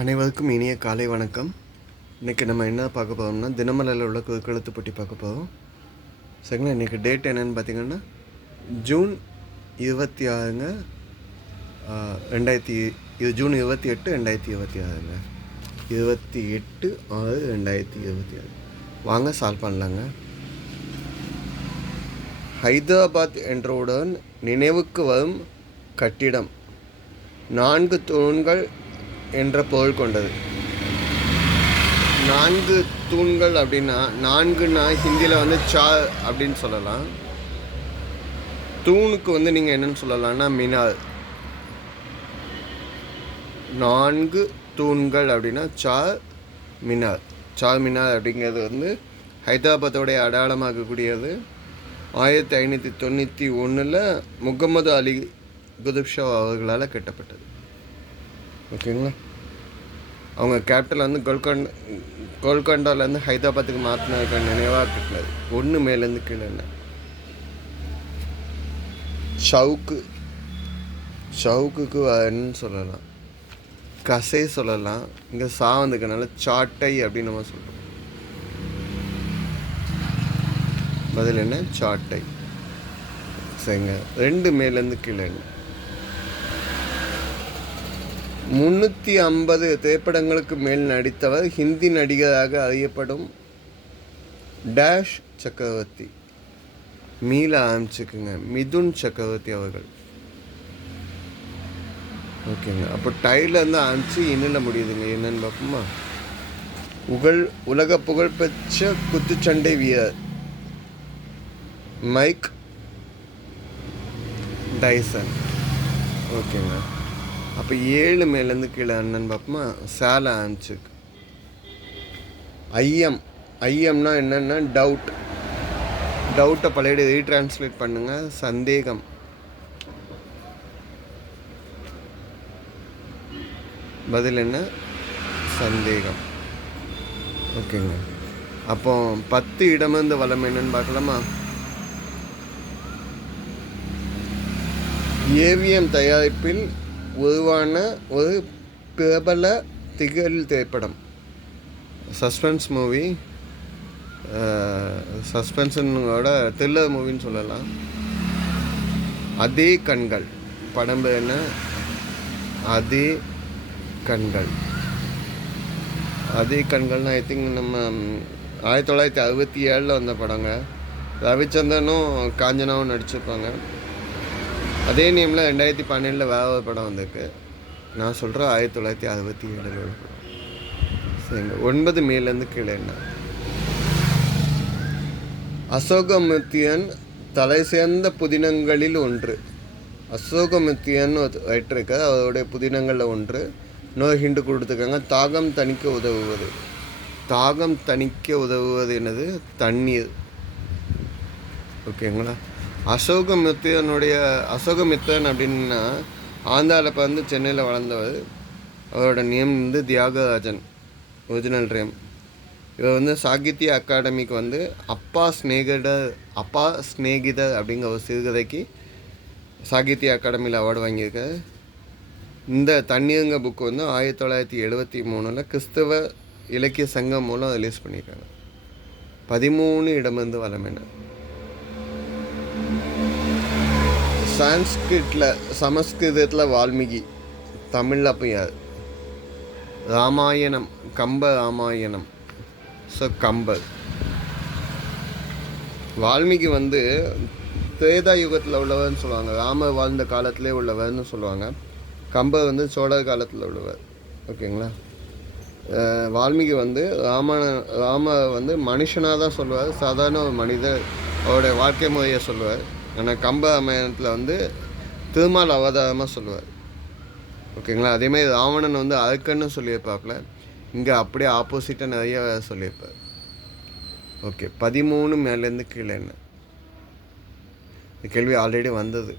அனைவருக்கும் இனிய காலை வணக்கம். இன்றைக்கி நம்ம என்ன பார்க்க போகிறோம்னா, தினமலரில் உள்ள குறுக்கெழுத்து போட்டி பார்க்க போகிறோம். சரிங்களா? இன்றைக்கி டேட் என்னென்னு பார்த்திங்கன்னா ஜூன் 26ங்க, 2000 ஜூன் 28 2026ங்க. 28/6/2026. வாங்க சால்வ் பண்ணலாங்க. ஹைதராபாத் என்றவுடன் நினைவுக்கு வரும் கட்டிடம் 4 தூண்கள் என்ற பொருள் கொண்டது. 4 தூண்கள் அப்படின்னா, 4னா ஹிந்தியில் வந்து சார் அப்படின்னு சொல்லலாம். தூணுக்கு வந்து நீங்கள் என்னென்னு சொல்லலாம்னா மினார். 4 தூண்கள் அப்படின்னா சார் மினார். சார் மினார் அப்படிங்கிறது வந்து ஹைதராபாத்தோடைய அடையாளமாகக்கூடியது. 1591 முகமது அலி குதுப் ஷா அவர்களால் கட்டப்பட்டது. ஓகேங்களா? அவங்க கேபிட்டல் வந்து கோல்கொண்டாலேருந்து ஹைதராபாத்துக்கு மாற்றினதுக்கு நினைவாக கட்டினது. ஒன்று மேலேருந்து கீழே என்ன ஷவுக்குக்கு என்னன்னு சொல்லலாம், கசை சொல்லலாம். இங்கே சா வந்துக்கனால சாட்டை அப்படின்னு நம்ம சொல்கிறோம். பதில் என்ன? சாட்டை. சரிங்க. 2 மேலேருந்து கீழே என்ன? 350 திரைப்படங்களுக்கு மேல் நடித்தவர், ஹிந்தி நடிகராக அறியப்படும் டேஷ் சக்கரவர்த்தி. மீள ஆரம்பிச்சுக்குங்க, மிதுன் சக்கரவர்த்தி அவர்கள். ஓகேங்க. அப்போ டைலேருந்து ஆரம்பிச்சு இன்னில் முடியுதுங்க. என்னன்னு பார்ப்போமா? உலக புகழ்பெற்ற குத்துச்சண்டை வீரர் மைக் டைசன். ஓகேங்க. அப்போ 7 மேலேருந்து கீழே என்னன்னு பார்ப்போமா? சேலை ஆரம்பிச்சுக்கு. ஐயம்னா என்னென்னா டவுட்டை பழைய ரீட்ரான்ஸ்லேட் பண்ணுங்க, சந்தேகம். பதில் என்ன? சந்தேகம். ஓகேங்க. அப்போ 10 இடமிருந்து வளம் என்னன்னு பார்க்கலாமா? ஏவிஎம் தயாரிப்பில் உருவான ஒரு பிரபல திகில் திரைப்படம். சஸ்பென்ஸ் மூவி, சஸ்பென்ஸனோட த்ரில்லர் மூவின்னு சொல்லலாம். அதே கண்கள். படம் என்ன? அதே கண்கள். அதே கண்கள்னால் ஐ திங்க் நம்ம 1967 வந்த படங்க. ரவிச்சந்திரனும் காஞ்சனாவும் நடிச்சிருப்பாங்க. அதே நேமில் 2012 வேற ஒரு படம் வந்திருக்கு. நான் சொல்கிறேன் 1967 படம். சரிங்க. 9 மேலேருந்து கீழே என்ன? அசோகமித்தியன் தலை சேர்ந்த புதினங்களில் ஒன்று. அசோகமித்தியன் ரைட்டர் இருக்கார், அவருடைய புதினங்களில் ஒன்று. இன்னொரு ஹிண்டு கொடுத்துருக்காங்க. தாகம் தணிக்க உதவுவது. தாகம் தணிக்க உதவுவது என்னது? தண்ணீர். ஓகேங்களா? அசோகமித்திரன் அப்படின்னா ஆந்திராவில் வந்து சென்னையில் வளர்ந்தவர். அவரோட நேம் வந்து தியாகராஜன், ஒரிஜினல் நேம். இவர் வந்து சாகித்ய அகாடமிக்கு வந்து அப்பா ஸ்நேகிதர் அப்படிங்கிற ஒரு சிறுகதைக்கு சாகித்ய அகாடமியில் அவார்டு வாங்கியிருக்கார். இந்த தண்ணீருங்க புக்கு வந்து 1973 கிறிஸ்தவ இலக்கிய சங்கம் மூலம் ரிலீஸ் பண்ணியிருக்காங்க. 13 இடமிருந்து வளம் என்ன? சமஸ்கிருதத்தில் வால்மீகி, தமிழில் அப்போ யார்? ராமாயணம், கம்ப ராமாயணம். ஸோ கம்பர். வால்மீகி வந்து திரேதா யுகத்தில் உள்ளவர்னு சொல்லுவாங்க. ராமர் வாழ்ந்த காலத்திலே உள்ளவர்னு சொல்லுவாங்க. கம்பர் வந்து சோழர் காலத்தில் உள்ளவர். ஓகேங்களா? வால்மீகி வந்து ராமர் வந்து மனுஷனாக தான் சொல்லுவார், சாதாரண ஒரு மனிதர் அவருடைய வாழ்க்கை முறையை சொல்லுவார். ஆனால் கம்ப ராமாயணத்தில் வந்து திருமால் அவதாரமாக சொல்லுவார். ஓகேங்களா? அதேமாதிரி ராவணன் வந்து அறுக்கன்னு சொல்லியிருப்பாப்புல. இங்கே அப்படியே ஆப்போசிட்டாக நிறைய சொல்லியிருப்பார். ஓகே. 13 மேலேருந்து கீழே என்ன? இந்த கேள்வி ஆல்ரெடி வந்தது.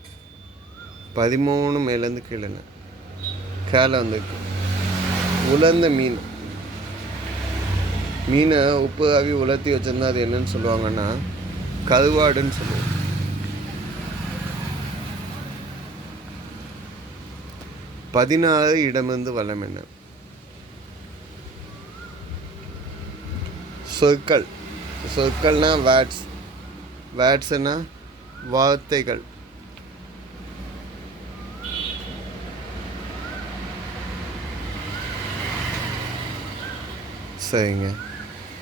13 மேலேருந்து கீழே என்ன? கேலை வந்துருக்கு. உலர்ந்த மீனை உப்பு ஆவி உலர்த்தி வச்சுருந்தா அது என்னன்னு சொல்லுவாங்கன்னா கருவாடுன்னு சொல்லுவாங்க. 16 இடமிருந்து வளம் என்ன? சொற்கள். சொற்கள்னா வேர்ட்ஸ். வேர்ட்ஸ்னா வார்த்தைகள். சரிங்க.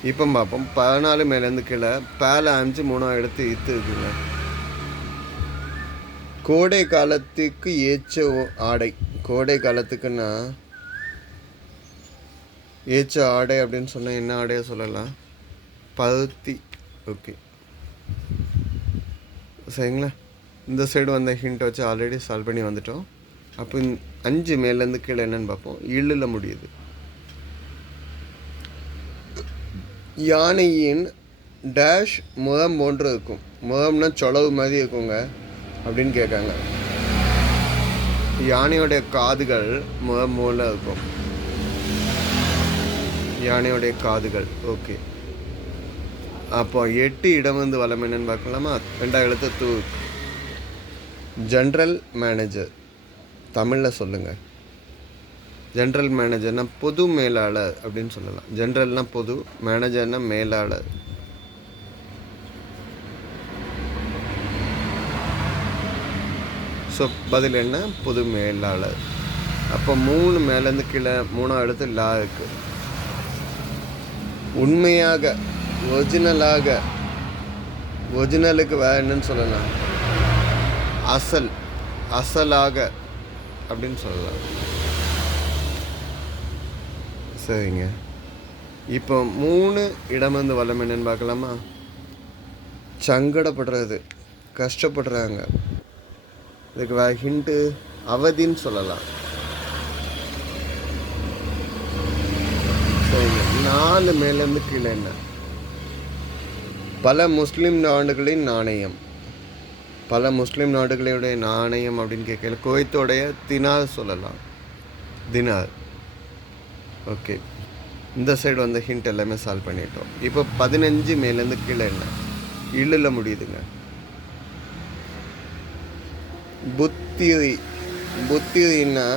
இப்போ பார்ப்போம். 14 மேலேருந்து கீழே பேல 5 3 எடுத்து இத்து இருக்குங்க. கோடை காலத்துக்கு ஏற்ற ஆடை. கோடை காலத்துக்குன்னா ஏற்ற ஆடை அப்படின்னு சொன்னால் என்ன ஆடையை சொல்லலாம்? பருத்தி. ஓகே, சரிங்களா? இந்த சைடு வந்த ஹிண்ட் வச்சு ஆல்ரெடி சால்வ் பண்ணி வந்துட்டோம். அப்போ 5 மேலேருந்து கீழே என்னன்னு பார்ப்போம். இழுல முடியுது. யானையின் டேஷ் முகம் போன்று இருக்கும். முகம்னா சொலவு மாதிரி இருக்குங்க அப்படின்னு கேட்காங்க. யானையோடைய காதுகள் முகம் போல இருக்கும். யானையோடைய காதுகள். ஓகே, அப்போ 8 இடம் வந்து வளம் என்னன்னு பார்க்கலாமா? 2 எழுத்து தூ. ஜென்ரல் மேனேஜர் தமிழில் சொல்லுங்கள். ஜென்ரல் மேனேஜர்னா பொது மேலாளர் அப்படின்னு சொல்லலாம். ஜென்ரல்னா பொது, மேனேஜர்னா மேலாளர். ஸோ பதில் என்ன? பொது மேலாளர். அப்போ 3 மேலேருந்து கீழே 3 எழுத்து லா இருக்கு. உண்மையாக, ஒரிஜினலாக. ஒரிஜினலுக்கு வேறு என்னன்னு சொல்லலாம்? அசல், அசலாக அப்படின்னு சொல்லலாம். சரிங்க. இப்போ 3 இடம் வந்து வளம் என்னன்னு பார்க்கலாமா? சங்கடப்படுறது, கஷ்டப்படுறாங்க. இதுக்கு வேறு ஹிண்ட்டு அவதின்னு சொல்லலாம். சரிங்க. 4 மேலேருந்து கீழே என்ன? பல முஸ்லீம் நாடுகளின் நாணயம். பல முஸ்லீம் நாடுகளுடைய நாணயம் அப்படின்னு கேட்கல. குவைத்தோடைய தினார் சொல்லலாம். தினார். ஓகே, இந்த சைடு வந்து ஹிண்ட் எல்லாமே சால்வ் பண்ணிட்டோம். இப்போ 15 மேலேருந்து கீழே என்ன? இழுல முடியுதுங்க. புத்திரி. புத்திரின்னா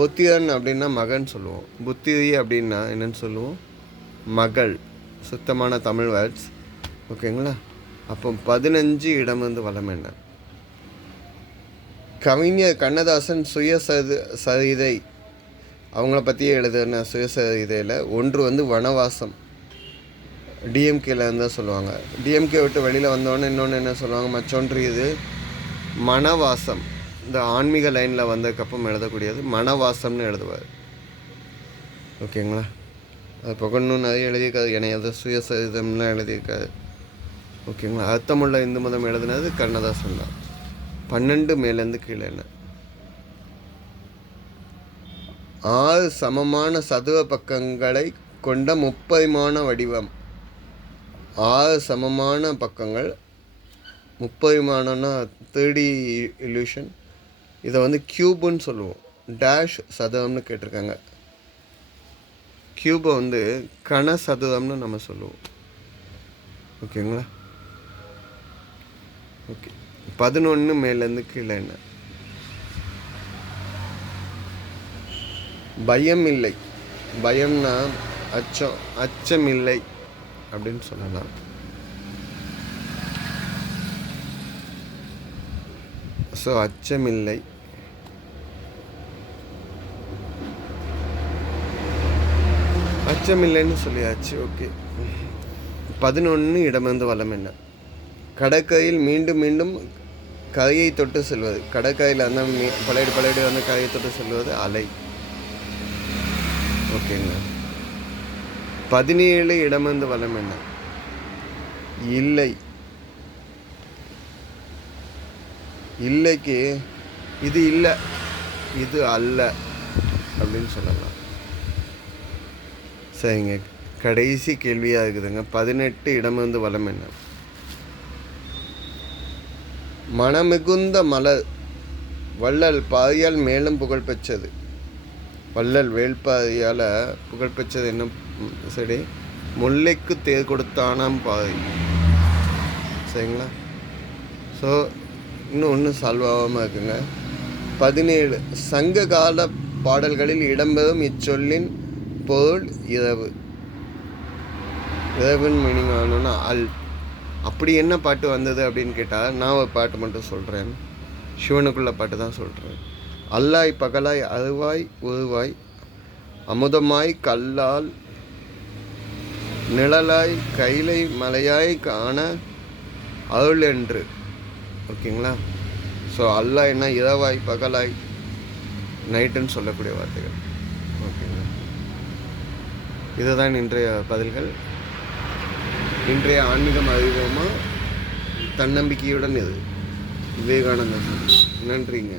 புத்திரன் அப்படின்னா மகன் சொல்லுவோம். புத்திரி அப்படின்னா என்னன்னு சொல்லுவோம்? மகள். சுத்தமான தமிழ் வேர்ட்ஸ். ஓகேங்களா? அப்போ 15 இடம் வந்து வளம் என்ன? கவிஞர் கண்ணதாசன் சுயசரிதை அவங்கள பற்றியே எழுதுன சுயசரிதையில் 1 வந்து வனவாசம். டிஎம்கேல இருந்தால் சொல்லுவாங்க. டிஎம்கே விட்டு வெளியில் வந்தோடனே இன்னொன்று என்ன சொல்லுவாங்க? மற்றொன்று இது மனவாசம். இந்த ஆன்மீக லைனில் வந்ததுக்கப்புறம் எழுதக்கூடியது மனவாசம்னு எழுதுவார். ஓகேங்களா? அது புகழ்னு நிறைய எழுதியிருக்காது. இணையது சுயசரிதம்லாம் எழுதியிருக்காது. ஓகேங்களா? அர்த்தமுள்ள இந்து மதம் எழுதுனது கண்ணதாசன் தான். 12 மேலேருந்து கீழே என்ன? 6 சமமான சதுர பக்கங்களை கொண்ட முப்பரிமாண வடிவம். 6 சமமான பக்கங்கள். முப்பரிமாணம்னா 3D இல்யூஷன். இதை வந்து கியூபுன்னு சொல்லுவோம். டேஷ் சதுரம்னு கேட்டிருக்காங்க. கியூபை வந்து கன சதுரம்னு நம்ம சொல்லுவோம். ஓகேங்களா? ஓகே, 11 மேலேருந்து கீழே என்ன? பயம் இல்லை. பயம்னா அச்சம், அச்சம் இல்லை அப்படின்னு சொல்லலாம். ஸோ அச்சமில்லை. அச்சமில்லைன்னு சொல்லியாச்சு. ஓகே, 11 இடமிருந்து வளம் என்ன? கடற்கரையில் மீண்டும் மீண்டும் கரையை தொட்டு செல்வது. கடற்கரையில் அந்த பழைய வந்து கரையை தொட்டு செல்வது அலை. ஓகேங்க. 17 இடமிருந்து வளம் என்ன? இல்லை. இல்லைக்கு இது இல்லை, இது அல்ல அப்படின்னு சொல்லலாம். சரிங்க, கடைசி கேள்வியாக இருக்குதுங்க. 18 இடமிருந்து வளம் என்ன? மனமிகுந்த மலர். வள்ளல் பாரியால் மேலும் புகழ்பெற்றது. வள்ளல் வேள்பாரியால் புகழ்பெற்றது என்ன? சரி, முல்லைக்கு தேர் கொடுத்தானாம் பாரி. சரிங்களா? ஸோ இன்னும் ஒன்றும் சால்வ் ஆகாமல் இருக்குங்க. 17 சங்க கால பாடல்களில் இடம்பெறும் இச்சொல்லின் பொருள் இரவு. இரவின் மீனிங் ஆகணும்னா அல். அப்படி என்ன பாட்டு வந்தது அப்படின்னு கேட்டால் நான் ஒரு பாட்டு மட்டும் சொல்கிறேன். சிவனுக்குள்ள பாட்டு தான் சொல்கிறேன். அல்லாய் பகலாய் அருவாய் உருவாய் அமுதமாய் கல்லால் நிழலாய் கைலை மலையாய் காண அருள் என்று. ஓகேங்களா? ஸோ அல்லாஹ் என்ன இரவாய் பகலாய் நைட்டுன்னு சொல்லக்கூடிய வார்த்தைகள். ஓகேங்களா? இதுதான் இன்றைய பதில்கள். இன்றைய ஆன்மீகம் அறிவோமா தன்னம்பிக்கையுடன் இது விவேகானந்தர். நன்றிங்க.